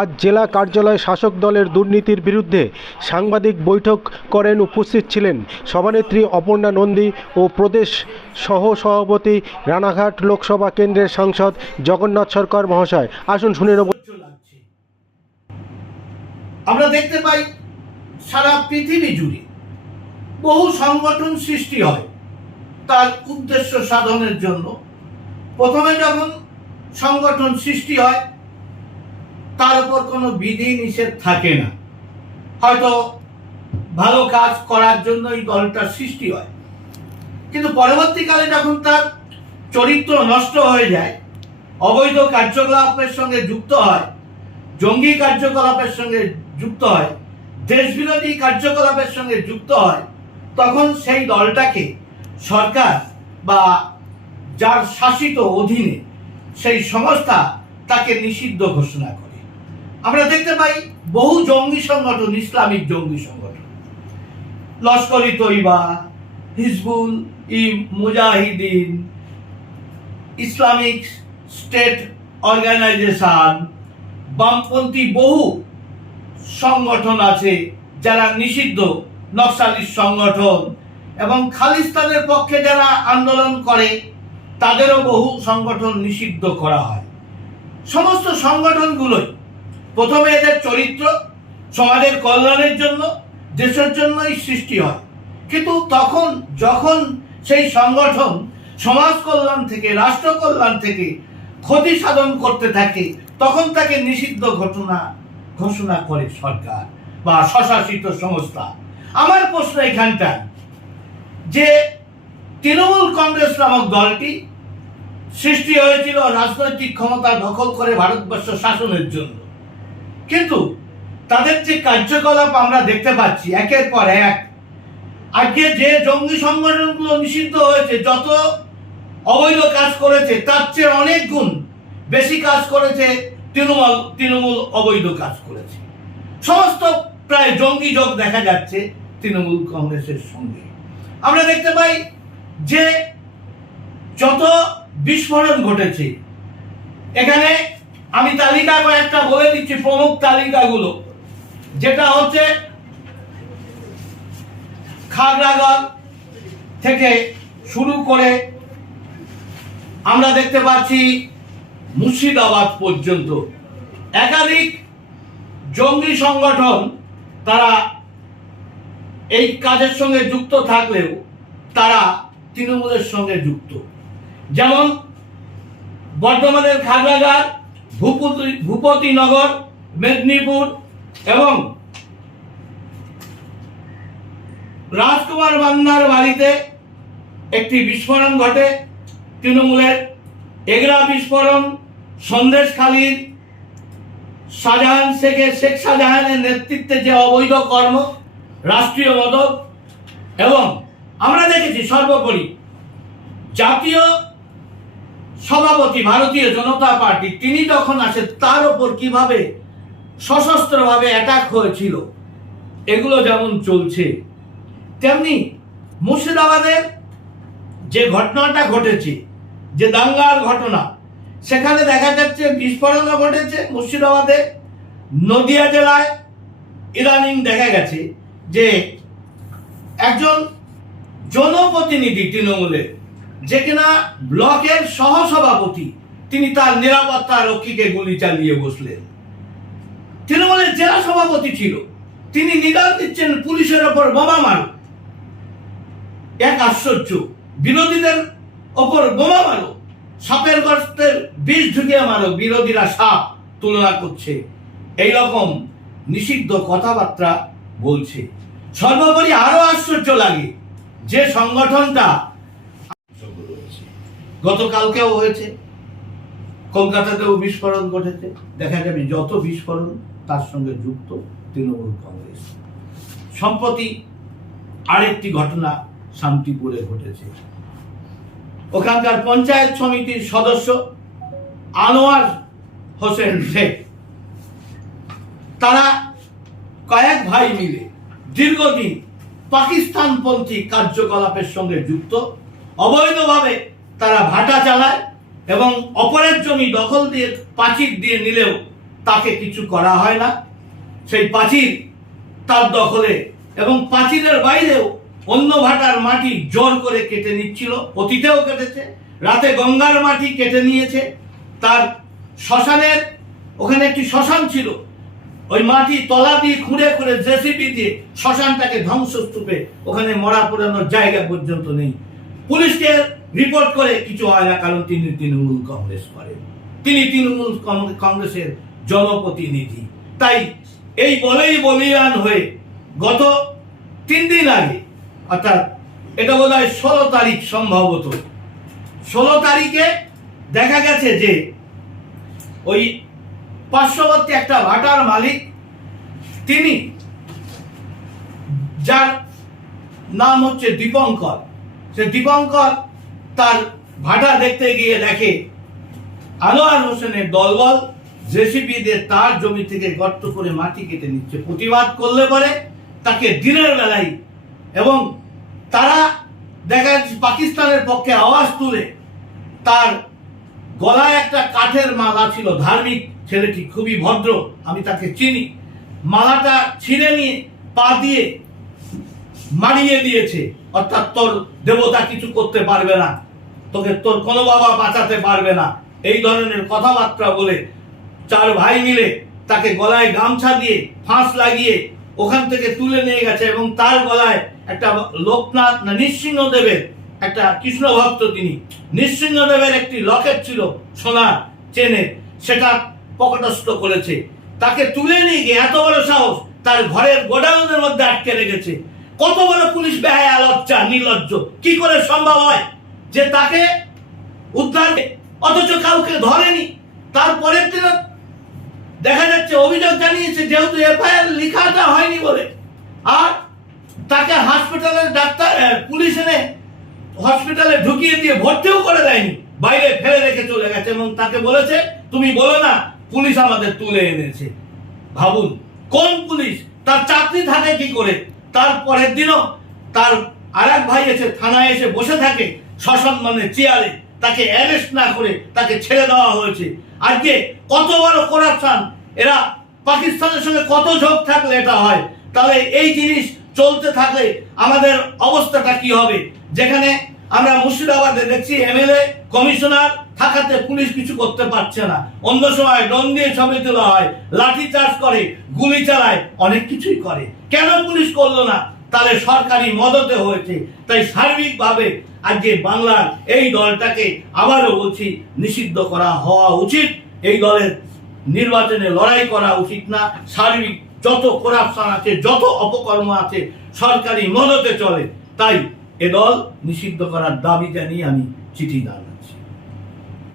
আজ জেলা কার্যালয়ে শাসক দলের দুর্নীতির বিরুদ্ধে সাংবাদিক বৈঠক করেন। উপস্থিত ছিলেন সভানেত্রী অপর্ণা নন্দী ও প্রদেশ সহসভাপতি রানাঘাট লোকসভা কেন্দ্রের সাংসদ জগন্নাথ সরকার মহাশয়। আসুন শুনে নেব। আমরা দেখতে পাই সারা পৃথিবী জুড়ে বহু সংগঠন সৃষ্টি হয় তার উদ্দেশ্য সাধনের জন্য। প্রথমে যখন সংগঠন সৃষ্টি হয় তার উপর কোনো বিধি নিষেধ থাকে না, হয়তো ভালো কাজ করার জন্য এই দলটা সৃষ্টি হয়। কিন্তু পরবর্তীকালে যখন তার চরিত্র নষ্ট হয়ে যায়, অবৈধ কার্যকলাপের সঙ্গে যুক্ত হয়, জঙ্গি কার্যকলাপের সঙ্গে যুক্ত হয়, দেশবিরোধী কার্যকলাপের সঙ্গে যুক্ত হয়, তখন সেই দলটাকে সরকার বা যার শাসিত অধীনে সেই সংস্থা তাকে নিষিদ্ধ ঘোষণা করে। আমরা দেখতে পাই বহু জঙ্গি সংগঠন, ইসলামিক জঙ্গি সংগঠন, লস্কর-ই তৈবা, Hizbul Mujahideen, Islamic state organisation, বামপন্থী বহু সংগঠন আছে যারা নিষিদ্ধ, নকশালি সংগঠন, এবং খালিস্তানের পক্ষে যারা আন্দোলন করে তাদেরও বহু সংগঠন নিষিদ্ধ করা হয়। সমস্ত সংগঠনগুলোই প্রথমে এদের চরিত্র সমাজের কল্যাণের জন্য, দেশের জন্যই সৃষ্টি হয়, কিন্তু তখন যখন সেই সংগঠন সমাজ কল্যাণ থেকে, রাষ্ট্র কল্যাণ থেকে ক্ষতি সাধন করতে থাকে, তখন তাকে নিষিদ্ধ ঘোষণা করে সরকার বা স্বশাসিত সংস্থা। আমার প্রশ্ন এখানটা যে তৃণমূল কংগ্রেস নামক দলটি সৃষ্টি হয়েছিল রাজনৈতিক ক্ষমতা দখল করে ভারতবর্ষ শাসনের জন্য, কিন্তু তাদের যে কার্যকলাপ আমরা দেখতে পাচ্ছি একের পর এক, আজকে যে জঙ্গি সংগঠনগুলো নিষিদ্ধ হয়েছে, যত অবৈধ কাজ করেছে তার চেয়ে অনেক গুণ বেশি কাজ করেছে তৃণমূল অবৈধ কাজ করেছে। সমস্ত প্রায় জঙ্গি যোগ দেখা যাচ্ছে তৃণমূল কংগ্রেসের সঙ্গে। আমরা দেখতে পাই যে যত বিস্ফোরণ ঘটেছে, এখানে আমি তালিকা কয়েকটা বলে দিচ্ছি, প্রমুখ তালিকাগুলো, যেটা হচ্ছে খাগড়াগড় থেকে শুরু করে আমরা দেখতে পাচ্ছি মুর্শিদাবাদ পর্যন্ত একাধিক জঙ্গি সংগঠন তারা এই কাজের সঙ্গে যুক্ত থাকলেও তারা তৃণমূলের সঙ্গে যুক্ত। যেমন বর্ধমানের খাগড়াগড়, ভূপতিনগর, মেদিনীপুর এবং রাজকুমার মান্নার বাড়িতে একটি বিস্ফোরণ ঘটে তৃণমূলের। এগরা বিস্ফোরণ, সন্দেশখালীর শেখ শাহজাহানের নেতৃত্বে যে অবৈধ কর্ম, রাষ্ট্রীয় মদত, এবং আমরা দেখেছি সর্বোপরি জাতীয় সভাপতি ভারতীয় জনতা পার্টি, তিনি যখন আসে তার ওপর কিভাবে সশস্ত্রভাবে অ্যাটাক হয়েছিল, এগুলো যেমন চলছে, তেমনি মুর্শিদাবাদের যে ঘটনাটা ঘটেছে, যে দাঙ্গার ঘটনা, সেখানে দেখা যাচ্ছে বিস্ফোরণও ঘটেছে মুর্শিদাবাদে। নদিয়া জেলায় ইদানিং দেখা গেছে যে একজন জনপ্রতিনিধি তৃণমূলের, যে কিনা ব্লকের সহসভাপতি, তিনি তার নিরাপত্তা রক্ষীকে গুলি চালিয়ে বসলেন। তৃণমূলের জেলা সভাপতি ছিল, তিনি নিদান দিচ্ছেন পুলিশের ওপর বোমা মারো। এক আশ্চর্য, বিরোধীদের ওপর বোমা মারো, সাপের গর্তের বিষ ঢুকিয়ে মারো, বিরোধীরা সাপ তুলনা করছে, এইরকম নিষিদ্ধ কথাবার্তা বলছে। সর্বোপরি আরো আশ্চর্য লাগে যে সংগঠনটা গতকালকেও হয়েছে, কলকাতাতেও বিস্ফোরণ ঘটেছে, দেখা যাবে যত বিস্ফোরণ তার সঙ্গে যুক্ত তৃণমূল কংগ্রেস। সম্প্রতি আরেকটি ঘটনা শান্তিপুরে ঘটেছে। ওখানকার পঞ্চায়েত সমিতির সদস্য আনোয়ার হোসেন শেখ, তারা কয়েক ভাই মিলে দীর্ঘদিন পাকিস্তানপন্থী কার্যকলাপের সঙ্গে যুক্ত, অবৈধভাবে তারা ভাটা চালায় এবং অপরের জমি দখল দিয়ে, পাচির দিয়ে নিলেও তাকে কিছু করা হয় না। সেই প্রাচীর তার দখলে, এবং প্রাচীরের বাইরেও অন্য ভাটার মাটি জোর করে কেটে নিচ্ছিল, অতীতেও কেটেছে, রাতে গঙ্গার মাটি কেটে নিয়েছে। তার শ্মশানের ওখানে একটি শ্মশান ছিল, ওই মাটি তলা দিয়ে খুঁড়ে খুঁড়ে জেসিবি দিয়ে শ্মশানটাকে ধ্বংসস্তূপে, ওখানে মরা পোড়ানোর জায়গা পর্যন্ত নেই। পুলিশকে রিপোর্ট করে কিছু হয় না, কারণ তিনি তৃণমূল কংগ্রেস করেন, তিনি তৃণমূল কংগ্রেসের জনপ্রতিনিধি। তাই এই বলেই বলিয়ান হয়ে গত 3 দিন আগে, অর্থাৎ এটা বোধ হয় 16 তারিখ, সম্ভবত 16 তারিখে দেখা গেছে যে ওই পার্শ্ববর্তী একটা ভাটার মালিক, তিনি, যার নাম হচ্ছে দীপঙ্কর, সে দীপঙ্কর তার ভাটা দেখতে গিয়ে দেখে আনোয়ার হোসেনের দলবল জেসিবি দিয়ে তার জমি থেকে গর্ত করে মাটি কেটে নিচ্ছে। প্রতিবাদ করলে পরে তাকে দিনের বেলায়, এবং তারা দেখা যাচ্ছে পাকিস্তানের পক্ষে আওয়াজ তুলে, তার গলায় একটা কাঠের মালা ছিল, ধার্মিক ছেলেটি, খুবই ভদ্র, আমি তাকে চিনি, মালাটা ছিঁড়ে নিয়ে পা দিয়ে মারিয়ে দিয়েছে, অর্থাৎ তোর দেবতা কিছু করতে পারবে না, তোকে তোর কোনো বাবা বাঁচাতে পারবে না, এই ধরনের কথাবার্তা বলে 4 ভাই মিলে তাকে গলায় গামছা দিয়ে ফাঁস লাগিয়ে ওখান থেকে তুলে নিয়ে গেছে। এবং তার গলায় একটা লোকনাথ না নৃসিংহদেবের একটা কৃষ্ণ ভক্ত, তিনি নৃসিংহদেবের একটি লকেট ছিল সোনার চেনে, সেটা পকেটস্থ করেছে। তাকে তুলে নিয়ে গিয়ে, এত বড় সাহস, তার ঘরের গোডাউনের মধ্যে আটকে রেখেছে। কত বড় পুলিশ বেহায়া, লজ্জা, নির্লজ্জ! কি করে সম্ভব হয় যে তাকে উদ্ধার, অথচ কাউকে ধরেনি? তারপরের দিন দেখা যাচ্ছে অভিযোগ জানিয়েছে, যেহেতু এফআইআর লেখাটা হয়নি বলে, আর তাকে হাসপাতালের ডাক্তার, পুলিশ এনে হসপিটালে ঢুকিয়ে দিয়ে ভর্তিও করে দেয়নি, বাইরে ফেলে রেখে চলে গেছে, এবং তাকে বলেছে তুমি বলো না পুলিশ আমাদের তুলে এনেছে। ভাবুন, কোন পুলিশ? তার চাকরি থাকে কি করে? তারপরের দিনও তার আরেক ভাই এসে থানায় এসে বসে থাকে সসম্মানে চেয়ারে, তাকে অ্যারেস্ট না করে তাকে ছেড়ে দেওয়া হয়েছে। আজকে কত বড় করাপশন! এরা পাকিস্তানের সঙ্গে কত ঝোঁক থাকলে এটা হয়? তাহলে এই জিনিস চলতে থাকলে আমাদের অবস্থাটা কি হবে? যেখানে আমরা মুর্শিদাবাদে দেখছি এমএলএ কমিশনার থাকাতে পুলিশ কিছু করতে পারছে না, অন্য সময় ডন দিয়ে ছবি তোলা হয়, লাঠি চার্জ করে, গুলি চালায়, অনেক কিছুই করে। কেন পুলিশ করলো না? তাহলে সরকারি মদতে হয়েছে। তাই সার্বিকভাবে আজকে বাংলার এই দলটাকে আবারও বলছি, নিষিদ্ধ করা হওয়া উচিত। এই দলের নির্বাচনে লড়াই করা উচিত না। সার্বিক যত করাপশন আছে, যত অপকর্ম আছে, সরকারি মদতে চলে, তাই এ দল নিষিদ্ধ করার দাবি জানিয়ে আমি চিঠি দান